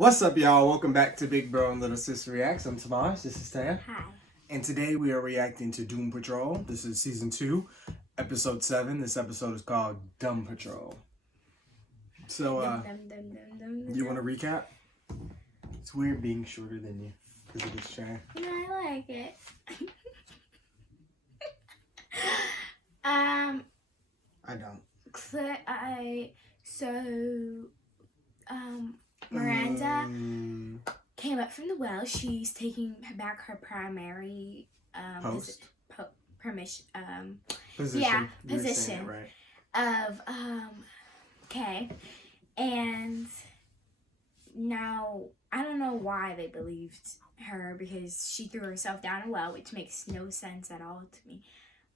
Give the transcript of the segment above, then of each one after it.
What's up, y'all? Welcome back to Big Bro and Little Sis Reacts. I'm Tomas. This is Taya. Hi. And today we are reacting to Doom Patrol. This is season 2, episode 7. This episode is called Dumb Patrol. So, you want to recap? It's weird being shorter than you because of this chair. No, I like it. I don't. Miranda came up from the well. She's taking back her primary Post? permission Position. yeah, You were saying position. it right. of Kay, and now I don't know why they believed her because she threw herself down a well, which makes no sense at all to me.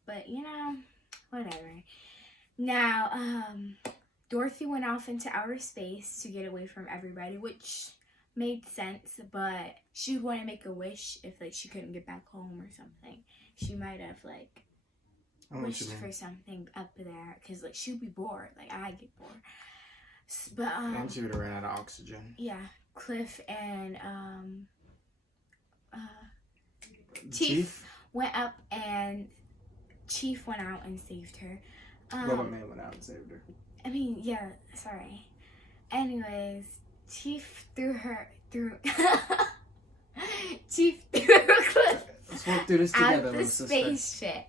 But whatever. Now, Dorothy went off into outer space to get away from everybody, which made sense, but she would want to make a wish if she couldn't get back home or something. She might have I know what wished you mean. for something up there because she'd be bored. I get bored. But And she would have ran out of oxygen. yeah, Cliff and Chief? went up and Chief went out and saved her. Robot Man went out and saved her. Sorry. Anyways, Chief threw Cliff Let's work through this out together, the little sister. spaceship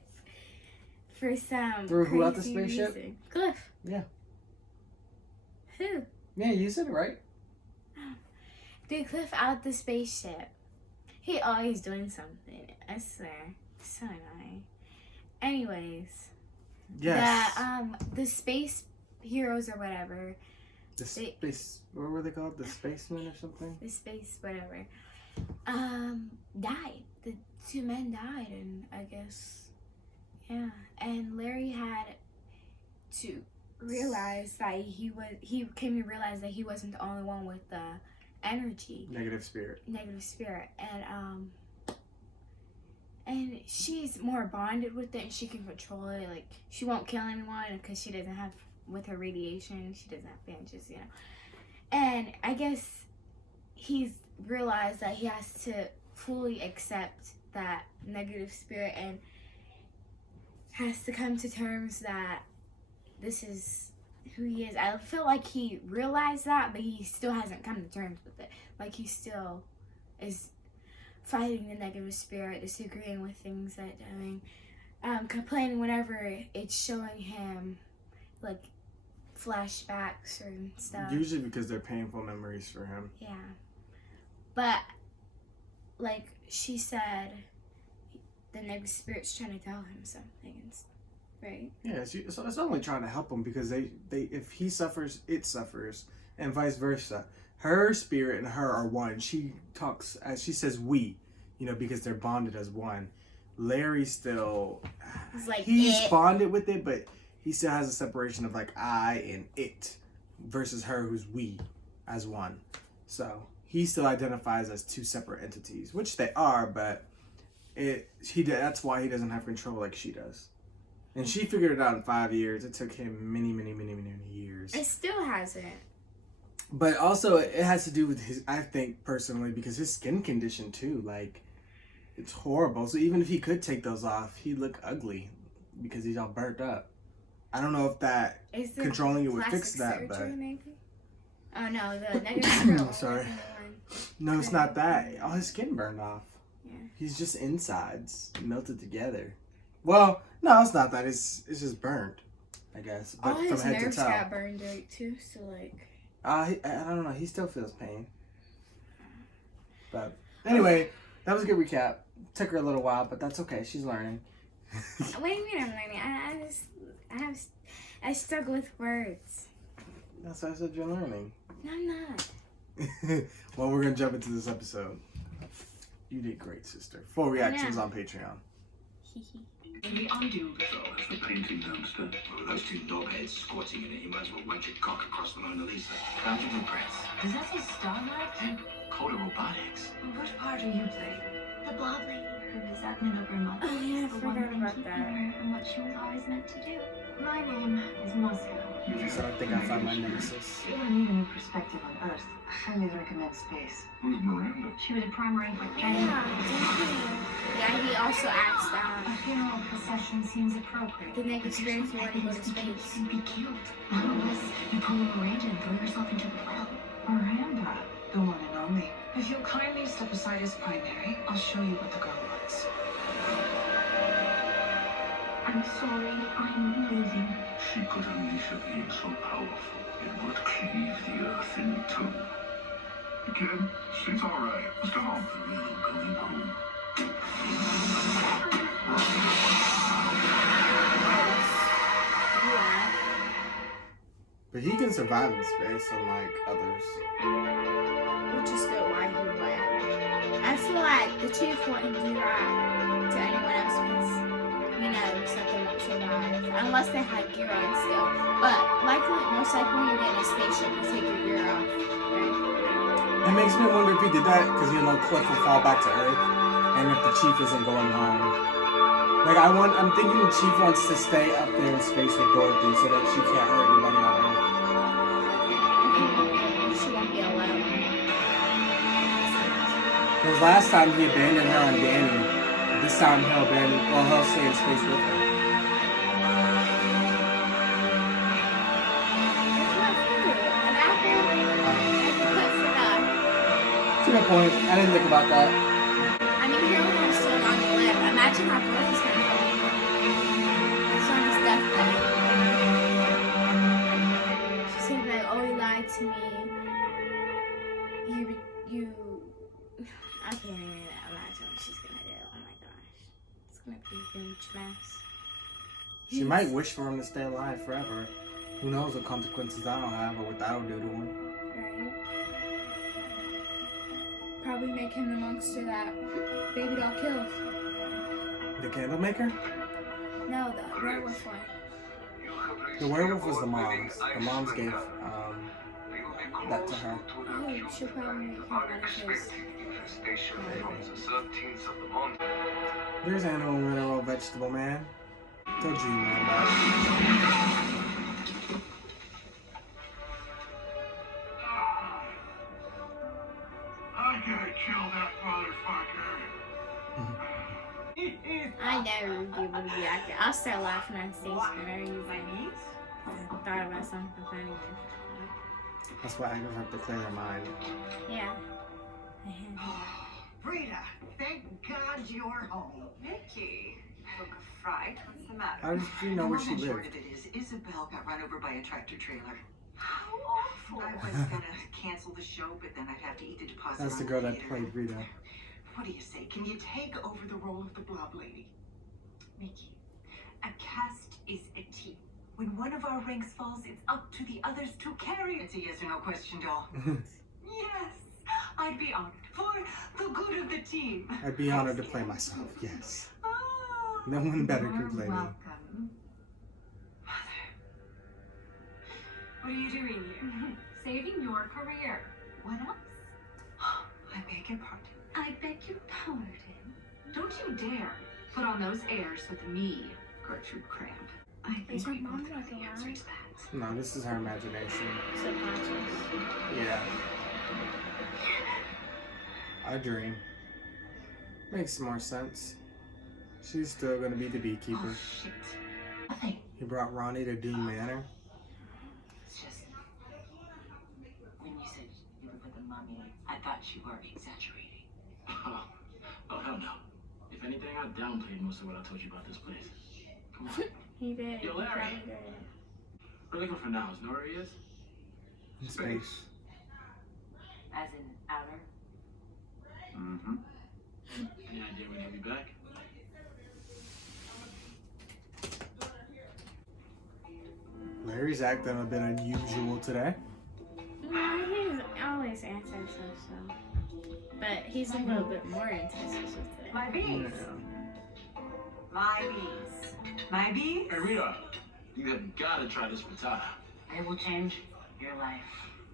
for some Threw who out the crazy spaceship? reason. Cliff. Yeah. Who? Yeah, you said it right. Threw Cliff out the spaceship. He always doing something. I swear. So annoying. Anyways. Yes. The space heroes or whatever. The space, what were they called? The spacemen or something? The space whatever. Died. The two men died, and I guess, yeah. And Larry had to realize that he came to realize that he wasn't the only one with the energy. Negative spirit. And she's more bonded with it, and she can control it. She won't kill anyone because she doesn't have, with her radiation, she doesn't have bandages, And I guess he's realized that he has to fully accept that negative spirit and has to come to terms that this is who he is. I feel like he realized that, but he still hasn't come to terms with it. He still is fighting the negative spirit, disagreeing with things that doing, complaining whenever it's showing him flashbacks or stuff. Usually because they're painful memories for him. Yeah. But she said, the negative spirit's trying to tell him something, right? Yeah, so it's only trying to help him because they if he suffers, it suffers, and vice versa. Her spirit and her are one. She talks, as she says, we, because they're bonded as one. Larry still, he's bonded with it, but he still has a separation of I and it versus her, who's we, as one. So he still identifies as two separate entities, which they are, but that's why he doesn't have control like she does. And she figured it out in 5 years. It took him many, many, many, many years. It still hasn't. But also, it has to do with his, I think, personally, because his skin condition, too. It's horrible. So even if he could take those off, he'd look ugly because he's all burnt up. I don't know if that controlling it would fix that, but... Maybe? Oh, no, the negative spirit. Sorry. No, it's not that. All his skin burned off. Yeah. He's just insides melted together. Well, no, it's not that. It's just burnt, I guess. But all his from head nerves to toe. got burned right too. So I don't know. He still feels pain. But anyway, that was a good recap. Took her a little while, but that's okay. She's learning. What do you mean I'm learning? I struggle with words. That's why I said you're learning. No, I'm not. Well, we're gonna jump into this episode. You did great, sister. Full reactions on Patreon. The undo patrol is the painting dumpster. Well, with those two dogheads squatting in it, you might as well wedge your cock across the Mona Lisa. Count your breaths. Does that say Starlight? And Coda Robotics. Which part are you playing? The blob lady. her resentment over Mother. Oh, yeah, I The forgot one thing about keeping that. her from what she was always meant to do. My name is Moscow. So I think I found my nemesis. You don't need a new perspective on Earth. I highly recommend space. Who's Miranda? She was a primary for Yeah, he also asked A funeral procession seems appropriate. the nigga experience wanting to go to space. You'd be killed. Unless you pull a Miranda and throw yourself into the problem. Miranda, the one and only. If you'll kindly step aside as primary, I'll show you what the girl wants. I'm sorry, I'm leaving. She could unleash a being so powerful it would cleave the earth in two. Kid, she's alright. Let's go home. We're going home. Yeah. But he can survive in space, unlike others. Which is good why he went. I feel like the chief wouldn't do that to anyone else because we know something won't survive. Unless they had gear on still. But likely, most likely when you get in a spaceship, you take your gear off. Right? It makes me wonder if he did that because Cliff will fall back to Earth, and if the chief isn't going home. Like I'm thinking the chief wants to stay up there in space with Dorothy so that she can't hurt anybody on Earth. She won't be alone. Because last time he abandoned her on Danny, this time he'll stay in space with her. What's my food? An apple? Put for that. That's a good point. I didn't think about that. I mean, he only has so long to live. Imagine how Dorothy's gonna feel. It's on his deathbed. She's gonna be like, "Oh, you lied to me. You." I can't even imagine what she's gonna do. Oh my gosh, it's gonna be a huge mess. She might wish for him to stay alive forever. Who knows what consequences that'll have or what that'll do to him. Right? Probably make him the monster that Baby Doll kills. The candle maker? No, the werewolf one. The werewolf was the mom's. The mom's gave that to her. Oh, she'll probably make him one of his. There's animal, mineral, vegetable man. Told you, man, that. I gotta kill that motherfucker. I never would be able to be actor. I'll start laughing at stage whenever he's like, I thought about something funny. That's why actors have to clear their mind. Yeah. Rita, thank God you're home. Vicky, look fried. What's the matter? How did you know where she The long and short lived? of it is, Isabel got run over by a tractor trailer. How awful. I was gonna cancel the show, but then I'd have to eat the deposit. That's on the girl that theater. played Rita. What do you say? Can you take over the role of the blob lady? Mickey, a cast is a team. When one of our ranks falls, it's up to the others to carry it. It's a yes or no question, doll. Yes, I'd be honored for the good of the team. I'd be honored to play myself, yes. Oh, No one better could play me. welcome. What are you doing here? Saving your career. What else? I beg your pardon. I beg your pardon. Don't you dare put on those airs with me. Gertrude Cramp. I think Is her we mom both know like the answer alive? to that. No, this is her imagination. Subconscious. Yeah. I dream. Makes more sense. She's still gonna be the beekeeper. Oh, shit. Nothing. He brought Ronnie to Doom Manor. It's just... When you said you were with the mummy, I thought you were exaggerating. Oh, hell no. If anything, I downplayed most of what I told you about this place. Come on. He did. Yo, He Larry. probably did. We're looking for now. Is know where he is? In space. As in outer? Mm-hmm. Any idea when he'll be back? Larry's acting a bit unusual today. No, he's always antisocial. But he's a little bit more antisocial today. My bees. My bees. My bees. Hey, Rita. You have got to try this frittata. It will change your life.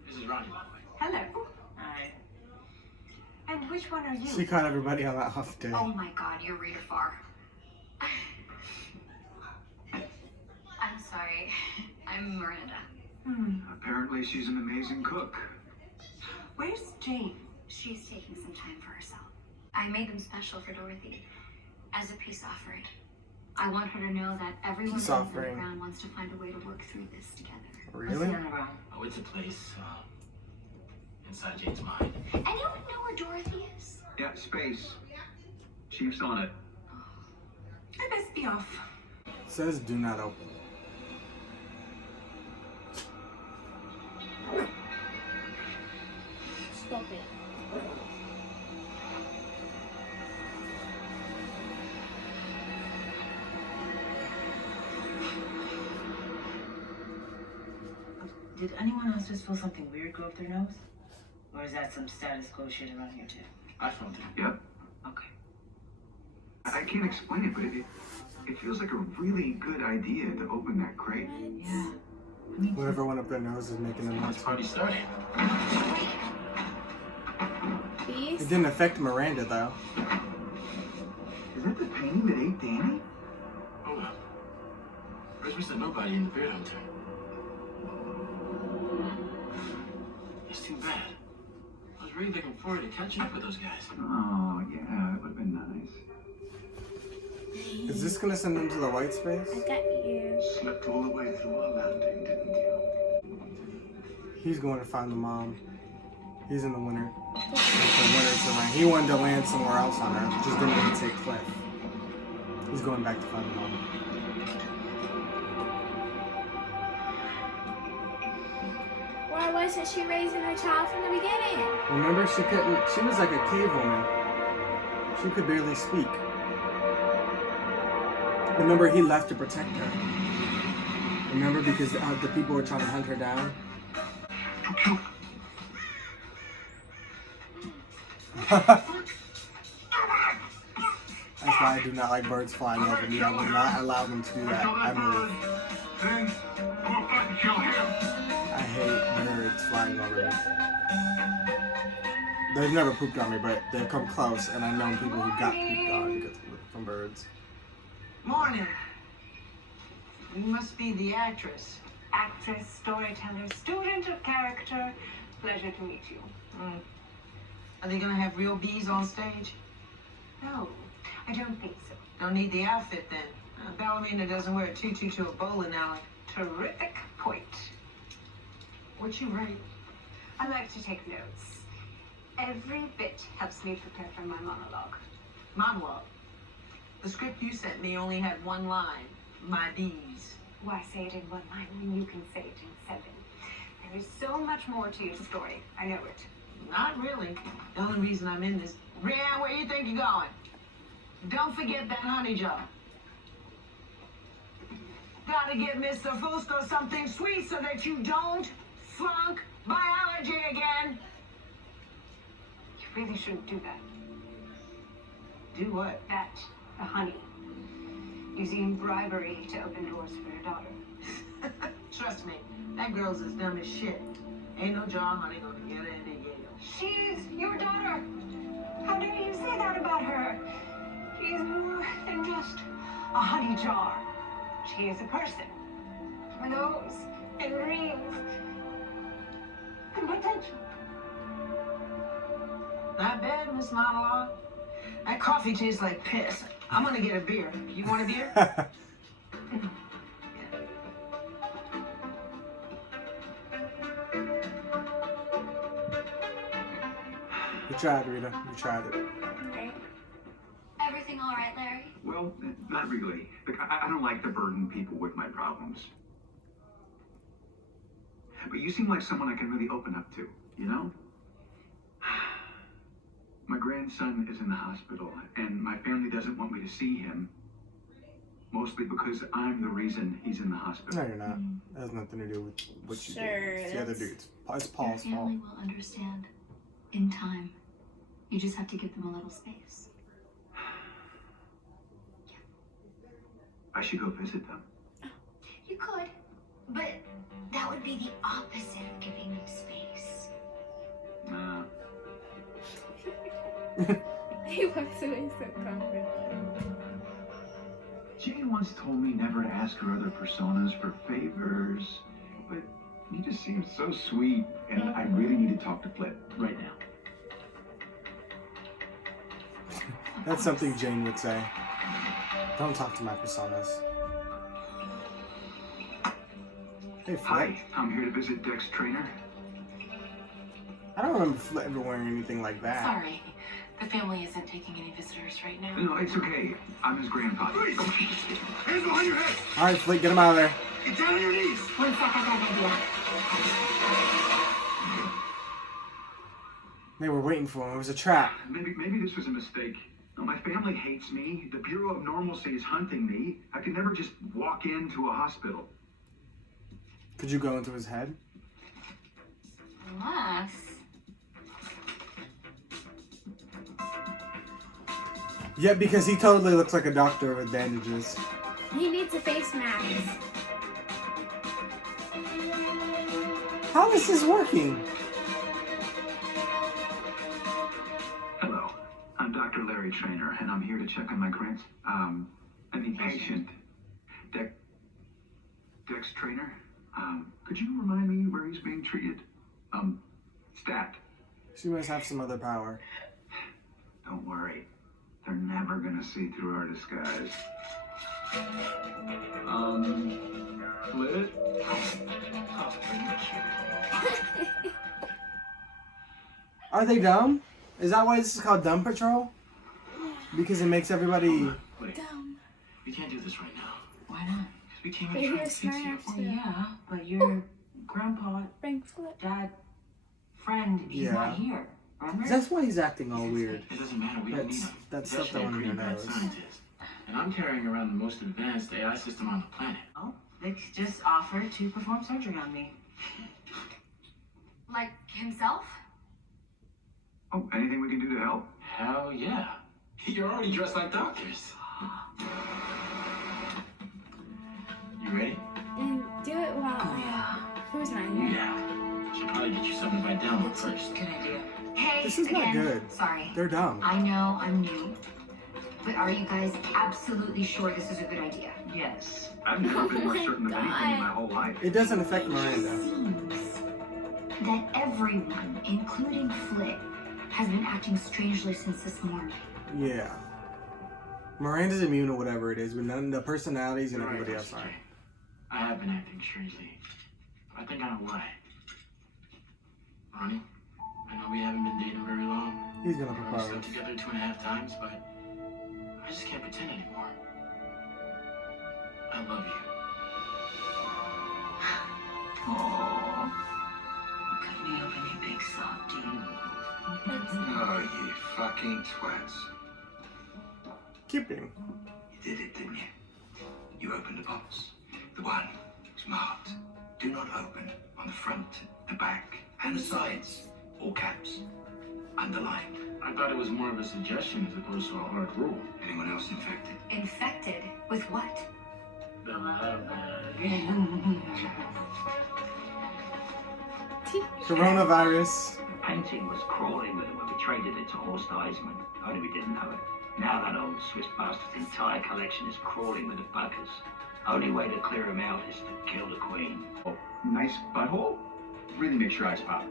This is Ronnie, by the way. Hello. Hi. And which one are you? She caught everybody on that off day. Oh my god, you're Rita Farr. I'm sorry. I'm Miranda. Apparently she's an amazing cook. Where's Jane? She's taking some time for herself. I made them special for Dorothy as a peace offering. I want her to know that everyone Peace in the offering. underground wants to find a way to work through this together. Really? Oh, it's a place inside Jane's mind. Anyone know where Dorothy is? Yeah, space. Chief's on it. I best be off. Says do not open. Stop it. Did anyone else just feel something weird go up their nose? Or is that some status quo shit around here too? I felt it. Yep. Okay. I can't explain it, but it feels like a really good idea to open that crate. Yeah. I mean, Whatever went up their nose is making them nuts. It's already started. Peace. It didn't affect Miranda though. Is that the painting that ate Danny? Hold up. First we said nobody in the beard hunter. It's too bad. I was really looking forward to catching up with those guys. Oh, yeah, that would have been nice. Is this gonna send them to the white space? I got you. Slept all the way through our landing, didn't you? He's going to find the mom. He's in the winter. It's the winter tonight. He wanted to land somewhere else on Earth, just didn't want to take Cliff. He's going back to find the mom. Why wasn't she raising her child from the beginning? Remember, she couldn't. She was like a cave woman. She could barely speak. Remember, he left to protect her. Remember, because the people were trying to hunt her down. That's why I do not like birds flying over me. I will not allow them to do that. I move. Then go fight and kill him. I hate birds flying over me. They've never pooped on me, but they've come close, and I've known people who got pooped on because from birds. Morning. You must be the actress. Actress, storyteller, student of character. Pleasure to meet you. Are they gonna have real bees on stage? No, I don't think so. Don't need the outfit then. A ballerina doesn't wear a tutu to a bowling alley. Terrific point. What you write? I like to take notes. Every bit helps me prepare for my monologue. Monologue. The script you sent me only had one line. My bees. Why say it in one line when you can say it in 7? There is so much more to your story. I know it. Not really. The only reason I'm in this. Rian, where you think you're going? Don't forget that honey jar. Gotta get Mr. Fusco something sweet so that you don't flunk biology again. You really shouldn't do that. Do what? That, the honey. Using bribery to open doors for your daughter. Trust me, that girl's as dumb as shit. Ain't no jar honey gonna get her into Yale. She's your daughter. How dare you say that about her? She is more than just a honey jar. She is a person with hopes and dreams and potential. Not bad, Miss Monologue. That coffee tastes like piss. I'm gonna get a beer. You want a beer? You tried, Rita. You tried it. Everything all right, Larry? Well, not really. Look, I don't like to burden people with my problems. But you seem like someone I can really open up to, you know? My grandson is in the hospital, and my family doesn't want me to see him. Mostly because I'm the reason he's in the hospital. No, you're not. That has nothing to do with what you Sure, did. It's the other that's- dude's. It's Your Paul's fault. family will understand in time. You just have to give them a little space. I should go visit them. You could, but that would be the opposite of giving them space. Nah. He walks away so confident. Jane once told me never to ask her other personas for favors, but you just seem so sweet, and I really need to talk to Flip right now. That's something Jane would say. Don't talk to my personas. Hey, Flip. Hi, I'm here to visit Dex Trainer. I don't remember Flip ever wearing anything like that. Sorry, the family isn't taking any visitors right now. No, it's okay. I'm his grandpa. Hands behind your head! Alright, Flip, get him out of there. Get down on your knees! One sec, I got an idea. They were waiting for him. It was a trap. Maybe this was a mistake. No, my family hates me. The Bureau of Normalcy is hunting me. I could never just walk into a hospital. Could you go into his head? Unless... Yeah, because he totally looks like a doctor with bandages. He needs a face mask. How is this working? Hello, I'm Dr. Larry Trainer, and I'm here to check on my patient. Dex Trainer. Could you remind me where he's being treated? Stat. She must have some other power. Don't worry. They're never gonna see through our disguise. Flip? Are they dumb? Is that why this is called Dumb Patrol? Because it makes everybody... Wait, Dumb. we can't do this right now. Why not? We came But in trying to here's fix you. Smart Well, too. yeah, but your grandpa, Bring Flip. dad, friend, he's Yeah. not here. Remember? That's why he's acting all weird. It doesn't matter, we don't need That's him. that He's stuff actually that a went in your pretty bad nose. scientist. And I'm carrying around the most advanced AI system on the planet. Oh, Vic just offered to perform surgery on me. Like himself? Oh, anything we can do to help? Hell yeah. You're already dressed like doctors. You ready? And do it while who's not here? Yeah. Should probably get you something to write down first. Good idea. Hey, This is not again, good. Sorry. They're dumb. I know I'm new. But are you guys absolutely sure this is a good idea? Yes. I've never been more Oh my certain of anything in my God. whole life. It doesn't affect It Miranda. seems that everyone, including Flip, has been acting strangely since this morning. Yeah. Miranda's immune to whatever it is, but none the personalities and You're right, everybody else Mr. aren't. J. I have been acting strangely. I think I know why. Ronnie, I know we haven't been dating very long. He's gonna We're only propose. slept together 2.5 times, but I just can't pretend anymore. I love you. Aww. Cut me open, you big softy. Oh, you fucking twats. Keeping. You did it, didn't you? You opened the box. The one was marked. Do not open on the front, the back, and the sides. All caps. Underlined. I thought it was more of a suggestion as opposed to a hard rule. Anyone else infected? Infected with what? The love bug. Coronavirus. Painting was crawling with him when we traded it to Horst Eisman. Only we didn't know it. Now that old Swiss bastard's entire collection is crawling with the buggers. Only way to clear him out is to kill the queen. Oh, nice butthole? Really makes your eyes pop.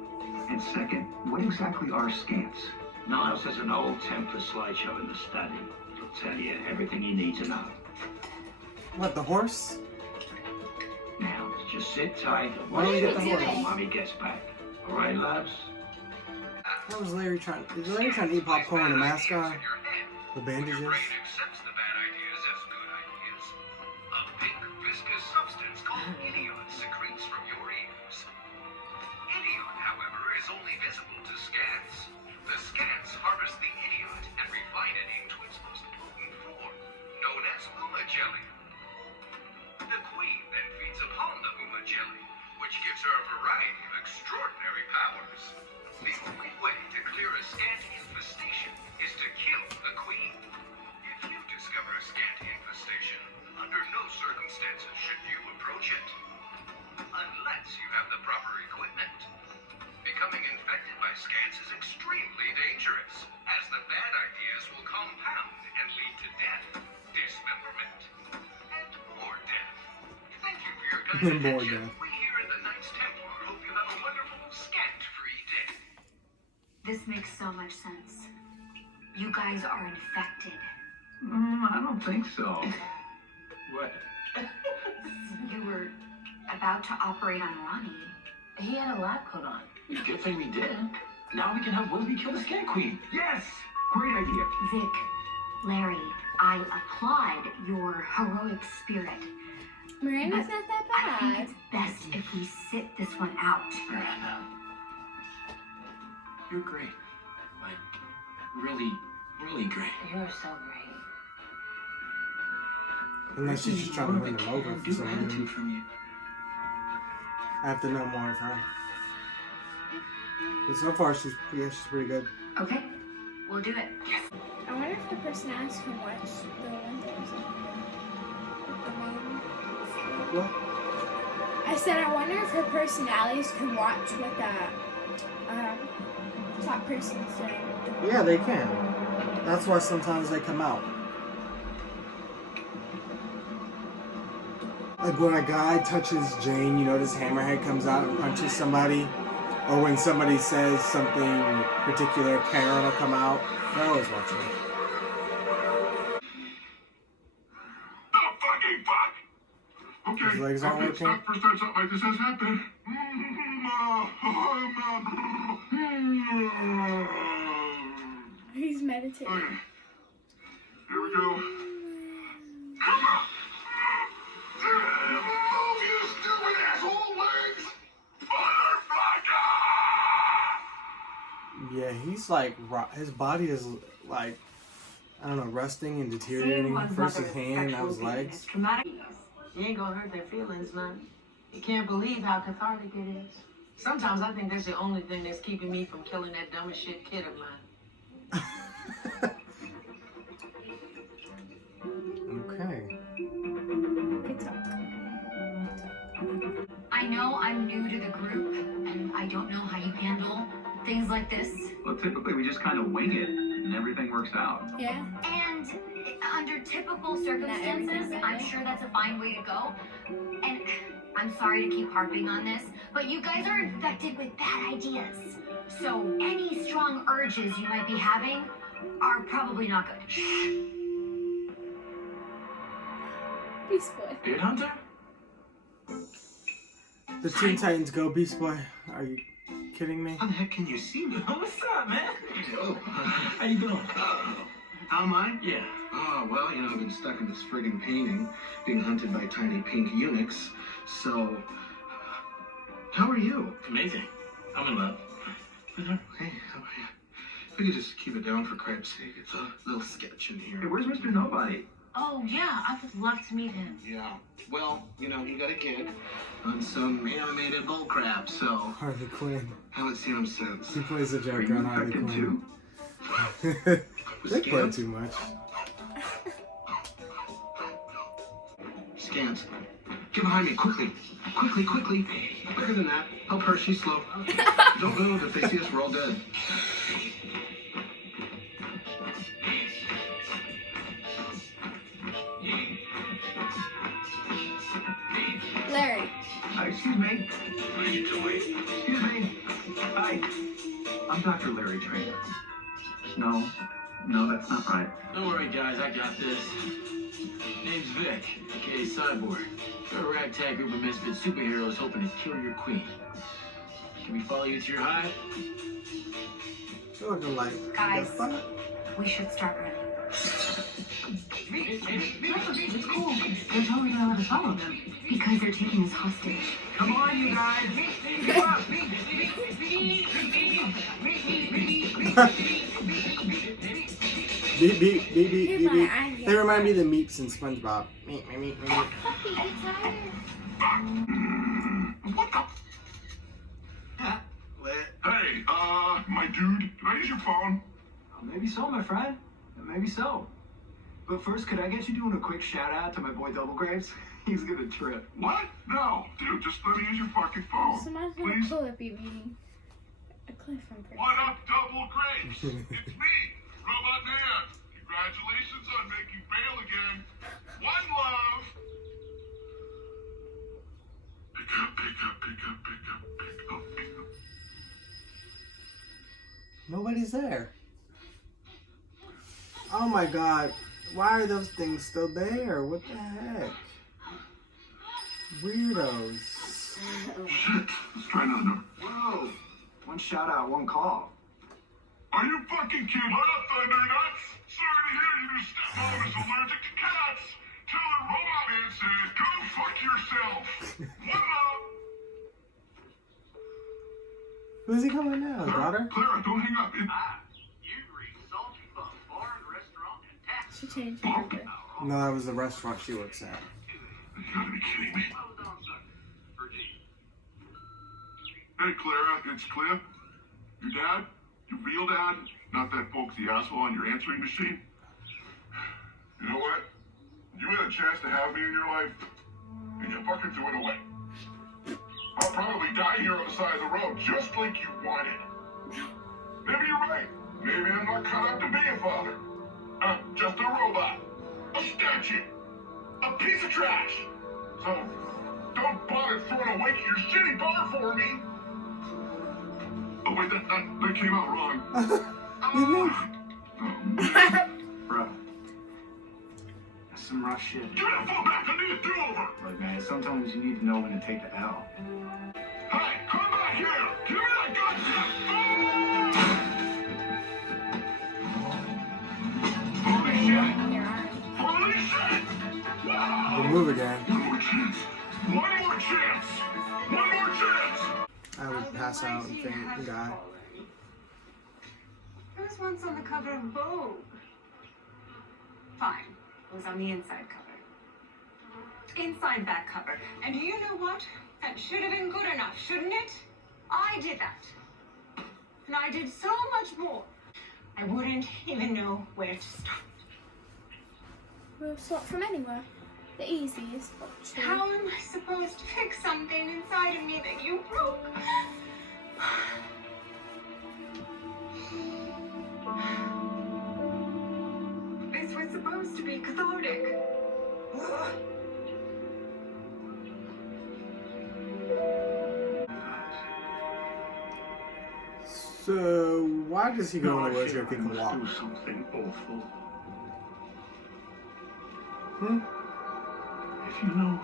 And second, what exactly are scants? Niles has an old Templar slideshow in the study. It'll tell you everything you need to know. What, the horse? Now, just sit tight and Why watch don't we get the the horse? until Mommy gets back. All right, loves? What was Larry trying? Is Larry trying to eat popcorn with a mask on? The bandages? accepts the bad ideas as good ideas. A pink, viscous substance called idiot secretes from your ears. Idiot, however, is only visible to scans. The scans harvest the idiot and refine it into its most potent form, known as Uma Jelly. The queen then feeds upon the Uma Jelly, which gives her a variety of extraordinary powers. The only way to clear a scant infestation is to kill the queen. If you decide More attention. death. We here at the Knights Templar hope you have a wonderful, scant-free day. This makes so much sense. You guys are infected. I don't think so. What? You were about to operate on Ronnie. He had a lab coat on. Good thing we did. Now we can help Willoughby kill the Scat Queen. Yes! Great idea. Vic, Larry, I applaud your heroic spirit. Miranda's not that I think bad. it's best if we sit this one out. Miranda, you're great. Like, really, really great. You're so great. Unless she's just trying to win them over for some reason. attitude from you. I have to know more of her. But so far, she's pretty good. Okay, we'll do it. I wonder if the personalities can watch the 1000. What? I said I wonder if her personalities can watch what the top person's doing. Yeah, they can. That's why sometimes they come out. Like when a guy touches Jane, you notice Hammerhead comes out and punches somebody. Or when somebody says something particular, Karen will come out. They're always watching it. The fucking fuck! Okay, His legs aren't okay, working? stop. First time something like this has happened. He's meditating. Okay. Here we go. Come on! Move, you stupid asshole legs! Motherfucker! Yeah, he's like, his body is like, I don't know, rusting and deteriorating. First his hand, now his legs. Traumatic. You ain't gonna hurt their feelings none. You can't believe how cathartic it is. Sometimes I think that's the only thing that's keeping me from killing that dumb as shit kid of mine. Okay. Good talk. I know I'm new to the group, and I don't know how you handle things like this. Well, typically we just kind of wing it, and everything works out. Yeah. And under typical circumstances, everything's I'm okay. sure that's a fine way to go. And I'm sorry to keep harping on this, but you guys are infected with bad ideas. So any strong urges you might be having are probably not good. Beast Boy. Beard Hunter? The Teen Titans Go, Beast Boy. Are you kidding me? How the heck can you see me? What's up, man? Oh, How you doing? how am I? Yeah. Oh, well, you know, I've been stuck in this friggin' painting, being hunted by tiny pink eunuchs, so... How are you? Amazing. I'm in love. Hey, how are you? If we could just keep it down for crap's sake, it's a little sketch in Hey, here. where's Mr. Nobody? Oh, yeah, I would love to meet him. Yeah, well, you know, he got a gig on some animated bullcrap, so Harley Quinn. haven't seen him since. He plays a Are joke you on Harley infected Quinn. too? They play too much. Scans. Get behind me, quickly. Quickly, quickly. Quicker than that. Help her, she's slow. Don't move, if they see us, we're all dead. Larry. Excuse me. Excuse me. Hi. I'm Dr. Larry Trainer. No, that's not right. Don't worry, guys. I got this. Name's Vic, aka Cyborg. We're a ragtag group of misfit superheroes hoping to kill your queen. Can we follow you to your hive? You're looking like... Guys. the fuck? We should start running. It's cool. They're totally gonna let us follow them. Because they're taking us hostage. Come on, you guys. Give up. Beep, beep, beep, beep, Here's beep, my beep. eye. They remind me of the Meeps in SpongeBob. Meep, meep, meep, meep. Puppy, you tired? What the? Hey, my dude, can I use your phone? Maybe so, my friend. Maybe so. But first, could I get you doing a quick shout out to my boy Double Graves? He's gonna trip. What? No, dude, just let me use your fucking phone. Somebody's gonna Please? pull up you reading a clip from Chris. What up, Double Grapes? It's me, Robot Man. Congratulations on making bail again. One love. Nobody's there. Oh my god. Why are those things still there? What the heck? Weirdos. Shit, let's try another number. Whoa! One shout out, one call. Are you fucking kidding? What up, Thundernuts? Sorry to hear your stepmom is allergic to cats. Tell her Robot Man says, go fuck yourself. One love. Who's he calling now? Daughter? Clara, don't hang up. She changed her number. No, that was the restaurant she works at. You gotta be kidding me. Hey, Clara, it's Cliff. Your dad? Your real dad? Not that folksy asshole on your answering machine? You know what? You had a chance to have me in your life, and you fucking threw it away. I'll probably die here on the side of the road, just like you wanted. Maybe you're right. Maybe I'm not cut out to be a father. I'm just a robot. A statue. A piece of trash. So, don't bother throwing away your shitty bar for me. Oh wait, that came out wrong. Bro. That's some rough shit. Get the phone back, I need a do-over. Look, man, sometimes you need to know when to take the L. Hey, come back here. Give me that goddamn phone. Holy shit. Holy shit. Wow. We'll move again. One more chance. One more chance. One more chance. I would pass out and faint and die. It was once on the cover of Vogue. Fine. It was on the inside cover. Inside that cover. And do you know what? That should have been good enough, shouldn't it? I did that. And I did so much more. I wouldn't even know where to start. We'll start from anywhere. The easiest option. How am I supposed to fix something inside of me that you broke? This was supposed to be cathartic. So, why does he go in the wheelchair if he can walk? Do something awful. If you know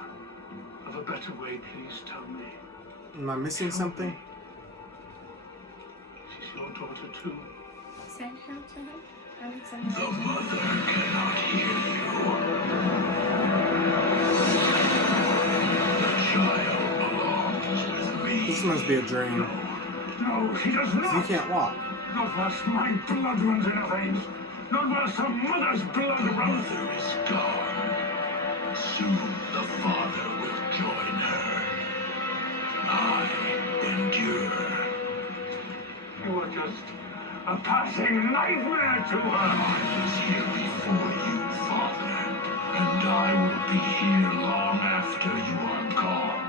of a better way, please tell me. Am I missing something? She's your daughter too. Send her to him. I would send The her. mother cannot hear you. The child belongs with me. This must be a dream. No, she does He not. can't walk. Not whilst my blood runs in her veins. Not whilst her mother's blood runs. Mother is gone. Soon the father will join her. I endure. You are just a passing nightmare to her. I was here before you, Father, and I will be here long after you are gone.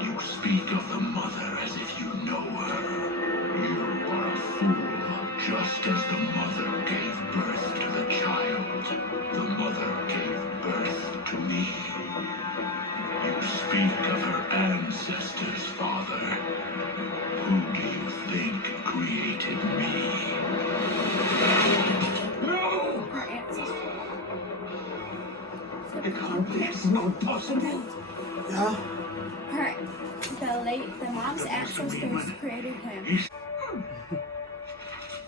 You speak of the mother as if you know her. You are a fool, just as the mother gave birth to the child. The mother gave birth to me. You speak of her ancestors, Father. Who do you think created me? No! Her ancestors. It can't be. It's not possible. Yeah. The mom's ancestors created him.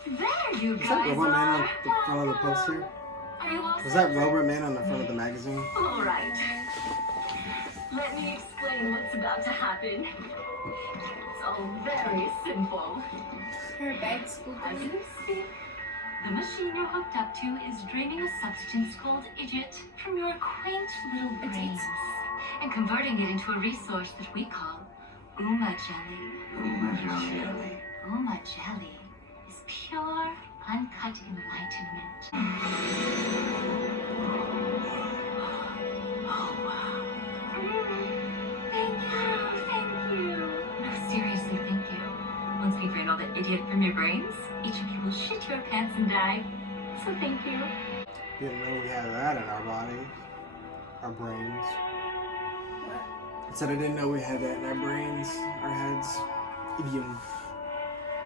There you Is that guys Robot Man are. on the front of the poster? Are you all Was that set? Robot Man on the front of the magazine? All right. Let me explain what's about to happen. It's all very simple. Her bed school. As you see, the machine you're hooked up to is draining a substance called Idiot from your quaint little brains and converting it into a resource that we call Uma Jelly. Uma Jelly. Uma Jelly is pure, uncut enlightenment. Oh, wow. Thank you. No, seriously, thank you. Once we drain all the idiot from your brains, each of you will shit your pants and die. So thank you. Didn't know we had that in our body. Our brains. Said I didn't know we had that in our brains, our heads. Idiom.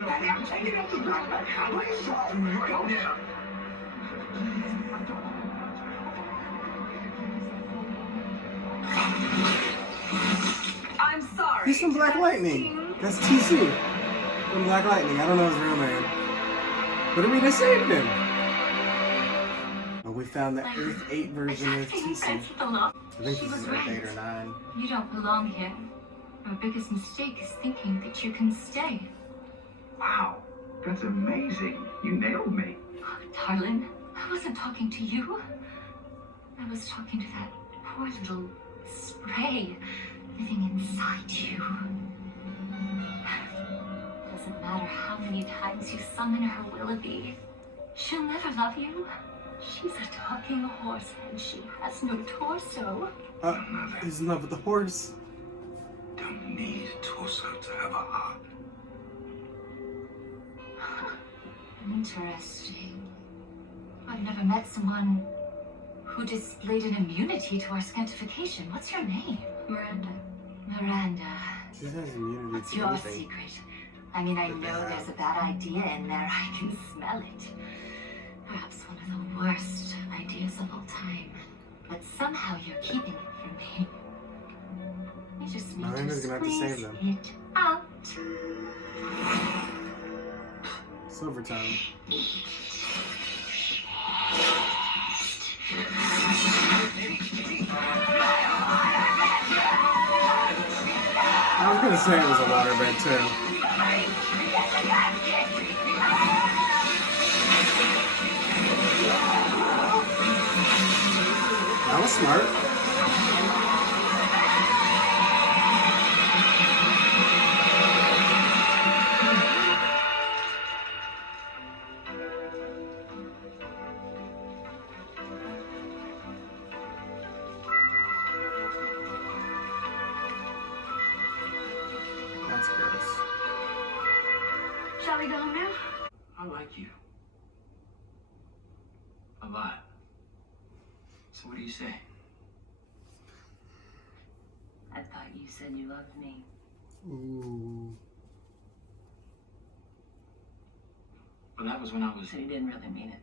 I'm taking up the backpack. How I saw you right there. I'm sorry. He's from Black Lightning. That's TC from Black Lightning. I don't know his real name. But I mean, they saved him. But we found the Earth 8 version of TC. I think this is Earth 8 or 9. You don't belong here. Your biggest mistake is thinking that you can stay. Wow, that's amazing. You nailed me. Oh, darling, I wasn't talking to you. I was talking to that poor little spray living inside you. Doesn't matter how many times you summon her Willoughby. She'll never love you. She's a talking horse and she has no torso. He's in love with the horse. Don't need a torso to have a heart. Interesting. I've never met someone who displayed an immunity to our scantification. What's your name? Miranda. Miranda. She has immunity What's to your anything. secret? I mean, I know there's a bad idea in there. I can smell it. Perhaps one of the worst ideas of all time. But somehow you're keeping it from me. You just need Miranda's to gonna have to squeeze save them. it out. Silver time. I was gonna say it was a waterbed too. That was smart. That's gross. Shall we go home now? I like you. A lot. So what do you say? I thought you said you loved me. Ooh. But that was when I was... So you didn't really mean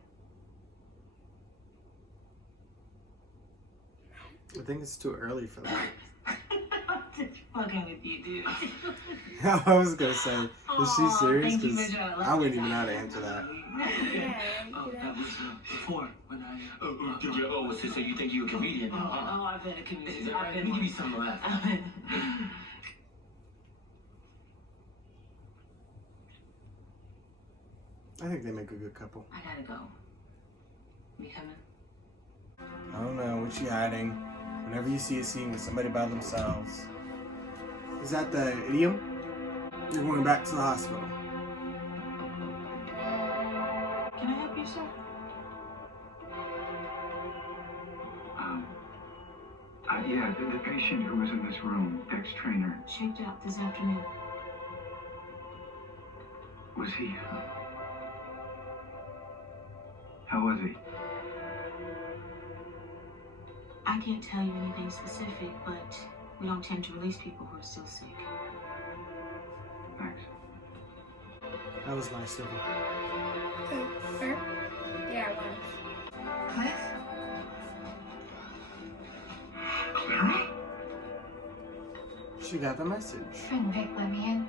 it. I think it's too early for that. I'm just fucking with you, dude. I was gonna say, is she serious? thank you, Because Mitchell. I wouldn't even know how to answer that. Yeah. Oh, that was before when I... so you think you're a comedian? I've been a comedian. Is that right? Let me give you something to laugh at. I think they make a good couple. I gotta go. You coming? I don't know, what you hiding? Whenever you see a scene with somebody by themselves. Is that the idiom? You're going back to the hospital. Can I help you, sir? Yeah, the patient who was in this room, Dex Trainer, Checked out this afternoon. was he? How was he? I can't tell you anything specific, but we don't tend to release people who are still sick. Thanks. That was nice of him. Who? Her? Yeah, it was. What? Clara? She got the message. Friend Vic let me in.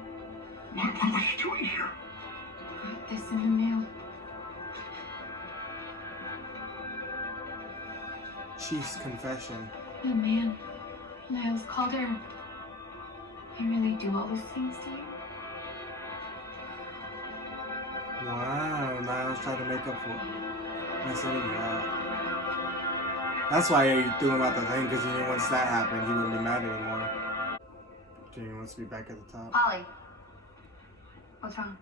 What are you doing here? Got this in the mail. Chief's confession. Oh man, Niles called her. I really do all those things to you. Wow, Niles tried to make up for messing him up. That's why he threw him out the thing, because he knew once that happened, he wouldn't be mad anymore. Jamie wants to be back at the top. Polly, what's wrong?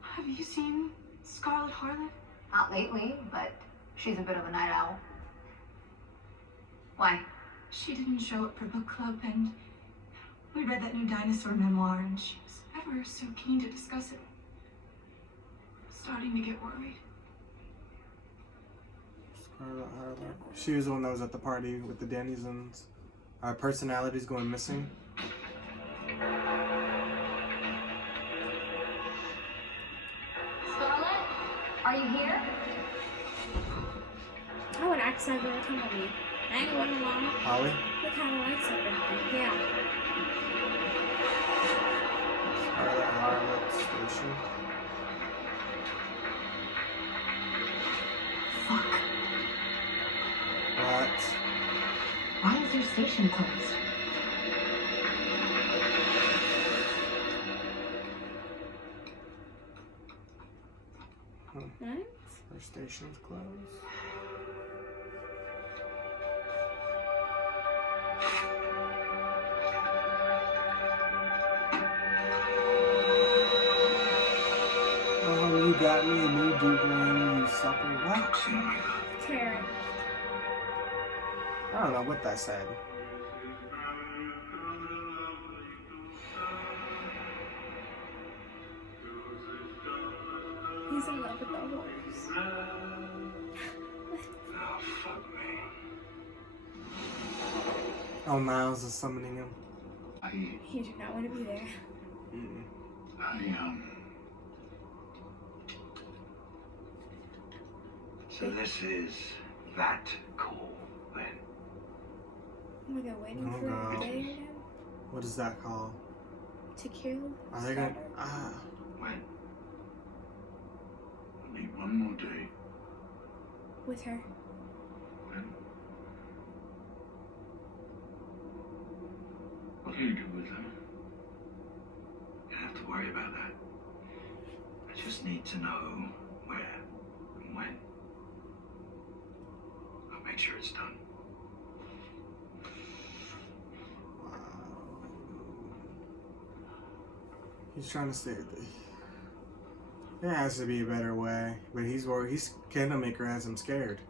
Have you seen Scarlet Harlot? Not lately, but she's a bit of a night owl. Why? She didn't show up for book club, and we read that new dinosaur memoir, and she was ever so keen to discuss it. I'm starting to get worried. Scarlet Harlot. She was the one that was at the party with the Denizens. Our personalities going missing. Scarlet, are you here? I would act like they come with me. I ain't going along. Holly? Look how I like something. Yeah. Scarlet Harlot Station. Fuck. What? Why is your station closed? What? Our station's closed. Oh, you got me a new doodling, you sucker. What? Karen. I don't know what that said. He's in love with the horse. Oh, fuck me. Oh, Miles is summoning him. He did not want to be there. So this is that call, then? Were they waiting Oh, for God. a day What is that called? to kill? Are they gonna? Scarlet? When? I need one more day. With her. When? What do you do with them? You don't have to worry about that. I just need to know where and when. I'll make sure it's done. He's trying to stay. There has to be a better way, but he's worried. Candlemaker has him scared.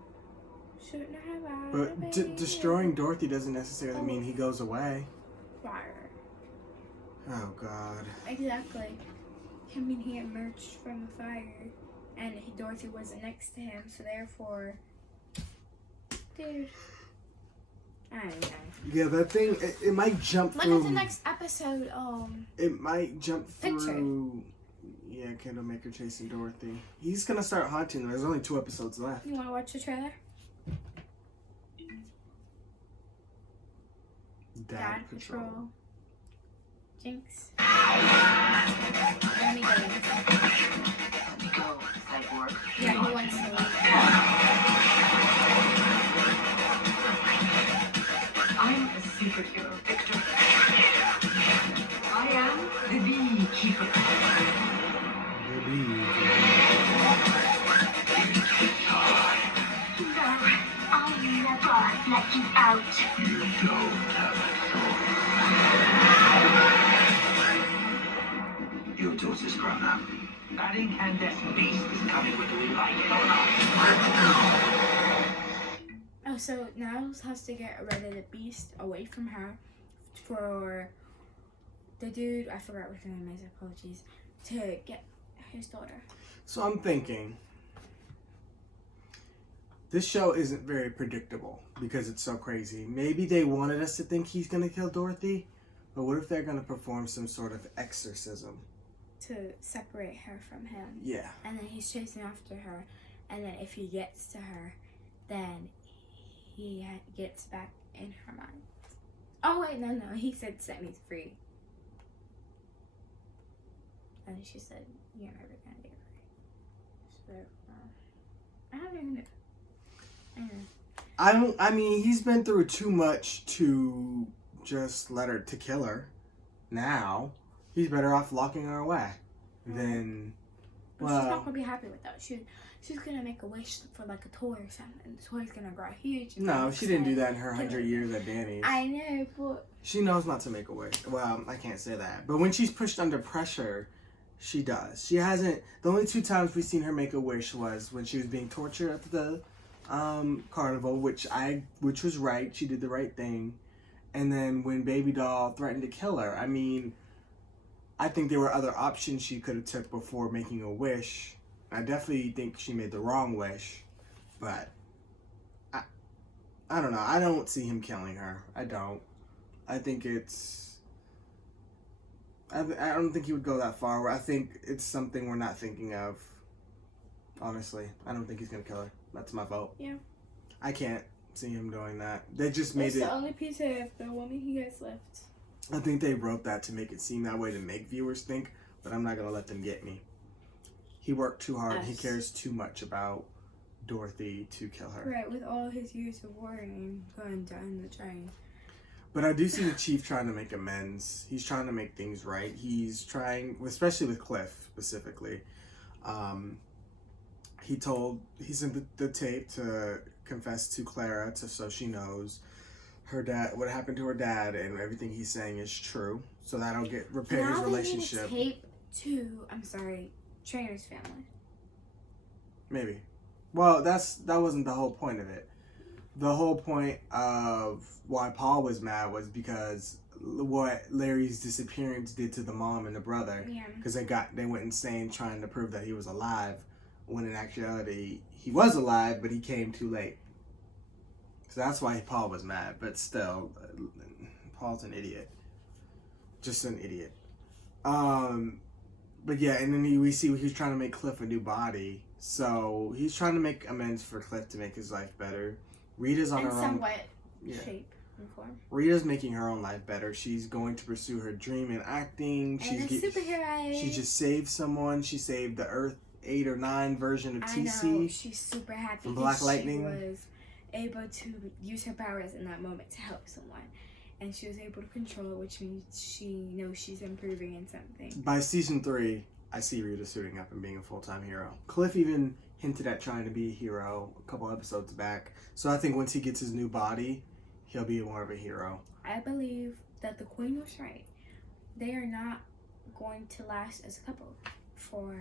Shouldn't have. But destroying Dorothy doesn't necessarily mean he goes away. Fire. Oh God. Exactly. I mean, he emerged from the fire, and Dorothy wasn't next to him, so therefore, dude. I don't know. Yeah, that thing. It might jump Look through. at the next episode. It might jump Picture. through. Yeah, Candlemaker chasing Dorothy. He's gonna start haunting them. There's only 2 episodes left. You want to watch the trailer? Dad Patrol. Jinx. Let me go, Cyborg. Yeah, he wants to leave. I'm a superhero, Victor. I am the Beekeeper. No, I'll never let you out. You don't have a soul. Your daughter's grown up. That incandescent beast is coming whether we like it or not. Oh, so Niles has to get rid of the beast away from her for the dude, I forgot what his name is, apologies, to get his daughter. So I'm thinking, this show isn't very predictable because it's so crazy. Maybe they wanted us to think he's gonna kill Dorothy, but what if they're gonna perform some sort of exorcism? To separate her from him. Yeah. And then he's chasing after her, and then if he gets to her, then he gets back in her mind. Oh wait, no, he said set me free. And she said, you're never gonna get free. So, I don't even know. I mean, he's been through too much to just to kill her. Now, he's better off locking her away than, But she's not gonna be happy with that. She's gonna make a wish for like a toy or something. The toy's gonna grow huge. No, she didn't do that in her 100 years at Danny's. I know, but She knows not to make a wish. Well, I can't say that. But when she's pushed under pressure, she does. She hasn't. The only 2 times we've seen her make a wish was when she was being tortured at the carnival, which was right. She did the right thing. And then when Baby Doll threatened to kill her. I mean, I think there were other options she could have took before making a wish. I definitely think she made the wrong wish. But I don't know. I don't see him killing her. I don't. I think it's. I don't think he would go that far. I think it's something we're not thinking of. Honestly, I don't think he's gonna kill her. That's my vote. Yeah. I can't see him doing that. They just made That's it. the only piece of the woman he has left. I think they wrote that to make it seem that way to make viewers think, but I'm not gonna let them get me. He worked too hard. He cares too much about Dorothy to kill her. Right, with all his years of warring and going down the drain. But I do see the chief trying to make amends. He's trying to make things right. He's trying, especially with Cliff specifically. He sent the tape to confess to Clara so she knows her dad, what happened to her dad, and everything he's saying is true. So that'll repair his relationship. They need a tape to, Trainer's family. Maybe. Well, that wasn't the whole point of it. The whole point of why Paul was mad was because what Larry's disappearance did to the mom and the brother. Yeah. Because they went insane trying to prove that he was alive, when in actuality he was alive, but he came too late. So that's why Paul was mad. But still, Paul's an idiot. Just an idiot. But yeah, and then we see he's trying to make Cliff a new body. So he's trying to make amends for Cliff to make his life better. Rita's on her own. Somewhat shape and form. Rita's making her own life better. She's going to pursue her dream in acting. And superhero. She just saved someone. She saved the Earth 8 or 9 version of TC. I know. She's super happy from Black Lightning. She was able to use her powers in that moment to help someone. And she was able to control it, which means she knows she's improving in something. By season 3, I see Rita suiting up and being a full-time hero. Cliff even hinted at trying to be a hero a couple episodes back. So I think once he gets his new body, he'll be more of a hero. I believe that the Queen was right. They are not going to last as a couple for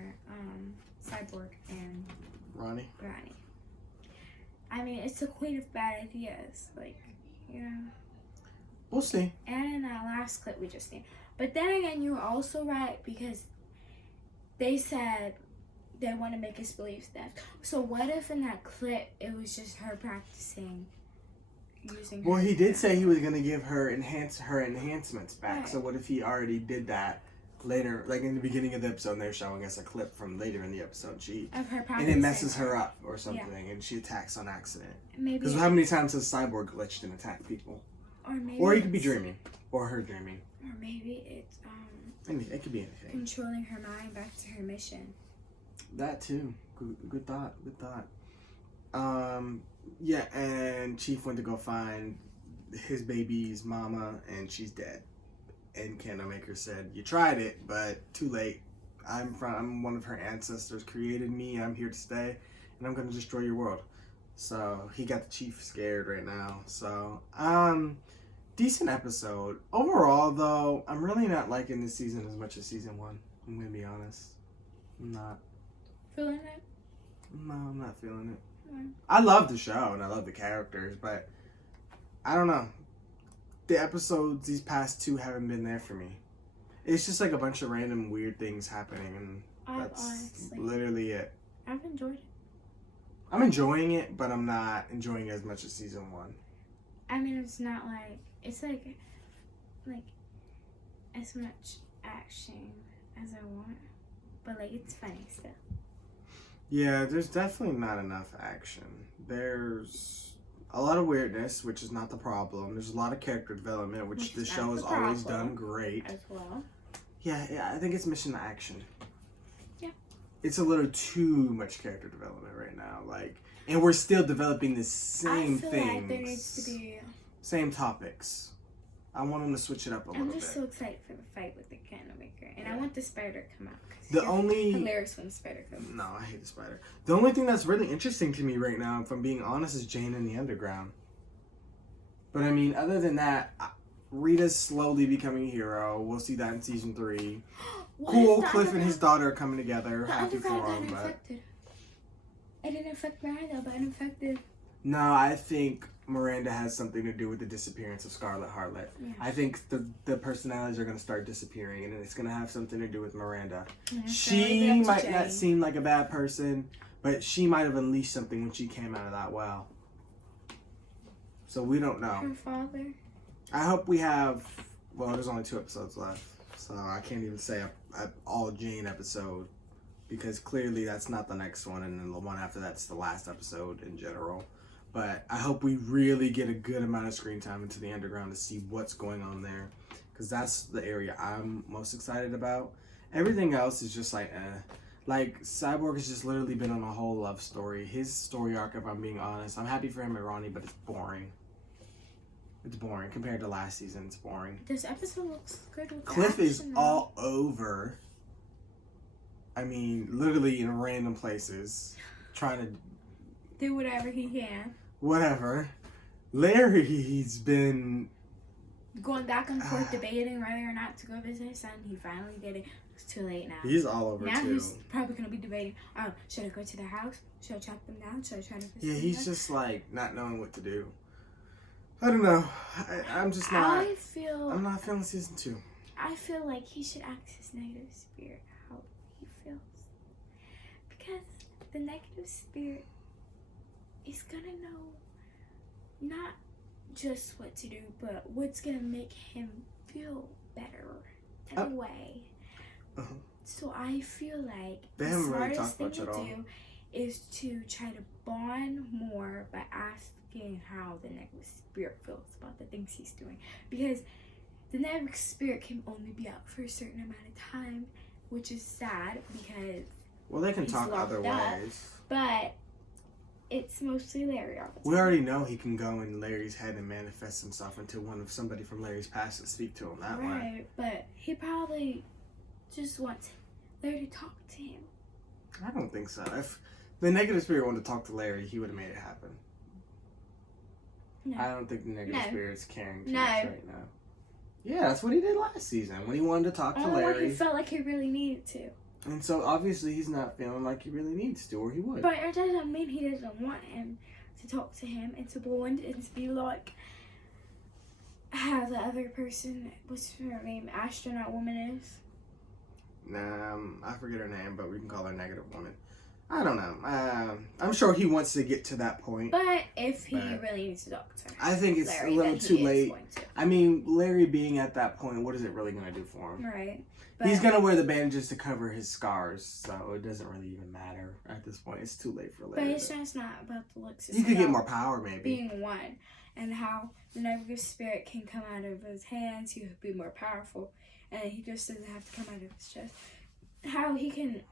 Cyborg and Ronnie. I mean, it's the Queen of bad ideas. We'll see. And in that last clip we just seen. But then again, you were also right, because they said they want to make us believe stuff. So what if in that clip it was just her practicing using her? Well, he did say he was going to give her enhancements back. Right. So what if he already did that later, like in the beginning of the episode, and they're showing us a clip from later in the episode. Of her and it messes her up or something, and she attacks on accident. Maybe. Because how many times has Cyborg glitched and attacked people? Or he could be dreaming, or her dreaming. Or maybe it's It could be anything. controlling her mind back to her mission. That too. Good thought. Yeah, and Chief went to go find his baby's mama, and she's dead. And Candlemaker said, "You tried it, but too late. I'm one of her ancestors. Created me. I'm here to stay, and I'm gonna destroy your world." So he got the Chief scared right now. So decent episode overall. Though I'm really not liking this season as much as season 1. I'm gonna be honest. I'm not feeling it. No, I'm not feeling it. Mm. I love the show and I love the characters, but I don't know. The episodes these past 2 haven't been there for me. It's just like a bunch of random weird things happening, and that's literally it. I've enjoyed it. I'm enjoying it, but I'm not enjoying it as much as season 1. I mean, it's not like it's like as much action as I want, but like it's funny still. Yeah, there's definitely not enough action. There's a lot of weirdness, which is not the problem. There's a lot of character development, which the show has always done great. As well. Yeah, I think it's missing the action. Yeah. It's a little too much character development right now. And we're still developing the same things. Like there needs to be same topics. I want them to switch it up a little bit. I'm just so excited for the fight with the Candlemaker, and I want the spider to come out. The only hilarious when the spider comes. No, I hate the spider. The only thing that's really interesting to me right now, if I'm being honest, is Jane in the Underground. But I mean, other than that, Rita's slowly becoming a hero. We'll see that in season 3. Cool, Cliff and his daughter are coming together. Happy for him, but it didn't affect Miranda, but it infected. No, I think Miranda has something to do with the disappearance of Scarlet Heartlet. Yeah. I think the personalities are going to start disappearing, and it's going to have something to do with Miranda. Yeah, she might not seem like a bad person, but she might have unleashed something when she came out of that well. So we don't know. Her father. I hope we have. Well, there's only 2 episodes left, so I can't even say a all Jane episode because clearly that's not the next one, and then the one after that's the last episode in general. But I hope we really get a good amount of screen time into the underground to see what's going on there, because that's the area I'm most excited about. Everything else is just like, like Cyborg has just literally been on a whole love story. His story arc, if I'm being honest, I'm happy for him and Ronnie, but it's boring. It's boring compared to last season. It's boring. This episode looks good with Cliff is action, though. all over. I mean, literally in random places, trying to do whatever he can. Whatever. Larry's been going back and forth debating whether or not to go visit his son. He finally did it. It's too late now. He's all over now too. He's probably gonna be debating. Oh, should I go to their house? Should I track them down? Should I try to visit Yeah, them he's there? just like not knowing what to do. I don't know. I'm just not. I'm not feeling season 2. I feel like he should ask his negative spirit how he feels, because the negative spirit is gonna know not just what to do, but what's gonna make him feel better in a way. So I feel like the smartest thing to do is to try to bond more by asking how the negative spirit feels about the things he's doing, because the negative spirit can only be out for a certain amount of time, which is sad because they can he's talk other locked ways. up, but it's mostly Larry all the time. We already know he can go in Larry's head and manifest himself into somebody from Larry's past and speak to him that way. Right, but he probably just wants Larry to talk to him. I don't think so. If the negative spirit wanted to talk to Larry, he would have made it happen. No. I don't think the negative No. spirit's caring too No. much right now. Yeah, that's what he did last season when he wanted to talk to Only when Larry. he felt like he really needed to. And so obviously he's not feeling like he really needs to, or he would. But it doesn't mean he doesn't want him to talk to him and to bond and to be like how the other person, what's her name, astronaut woman is. I forget her name, but we can call her Negative Woman. I don't know. I'm sure he wants to get to that point. But if he really needs to talk to her, I think it's Larry, a little then he too is late. going to. I mean, Larry being at that point, what is it really going to do for him? Right. He's going to wear the bandages to cover his scars, so it doesn't really even matter at this point. It's too late for Larry. But it's just not about the looks. It's He could get about more power, maybe. being one, and how the negative spirit can come out of his hands. He could be more powerful, and he just doesn't have to come out of his chest. How he can,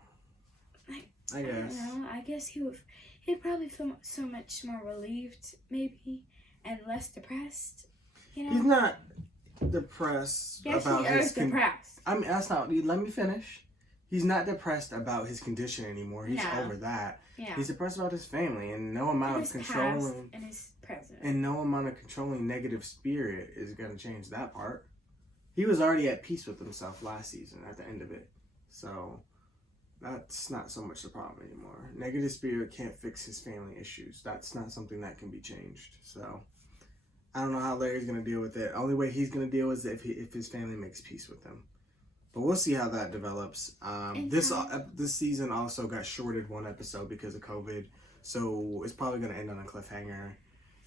like, I guess. don't know. I guess he'd probably feel so much more relieved, maybe, and less depressed. You know. He's not depressed Yes, about he his is depressed. I mean, that's not. Let me finish. He's not depressed about his condition anymore. He's No. over that. Yeah. He's depressed about his family, and no amount his of past controlling and his present. and no amount of controlling negative spirit is going to change that part. He was already at peace with himself last season at the end of it, so that's not so much the problem anymore. Negative spirit can't fix his family issues. That's not something that can be changed. So I don't know how Larry's going to deal with it. Only way he's going to deal is if his family makes peace with him. But we'll see how that develops. This season also got shorted 1 episode because of COVID, so it's probably going to end on a cliffhanger.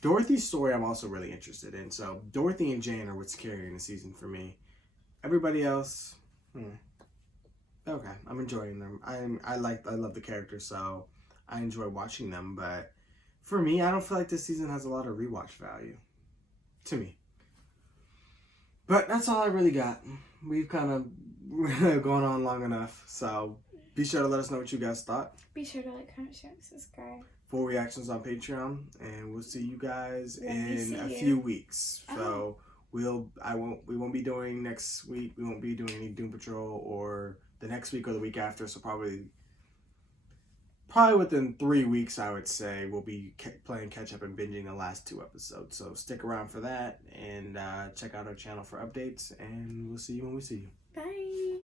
Dorothy's story I'm also really interested in. So Dorothy and Jane are what's carrying the season for me. Everybody else, okay, I'm enjoying them. I love the characters, so I enjoy watching them. But for me, I don't feel like this season has a lot of rewatch value. To me. But that's all I really got. We've kind of gone on long enough, so be sure to let us know what you guys thought. Be sure to like, comment, share, and subscribe. Full reactions on Patreon, and we'll see you guys When we in see a you. few weeks. So we won't be doing next week. We won't be doing any Doom Patrol or the next week or the week after. So probably within 3 weeks, I would say we'll be playing catch up and binging the last 2 episodes. So stick around for that and check out our channel for updates. And we'll see you when we see you. Bye.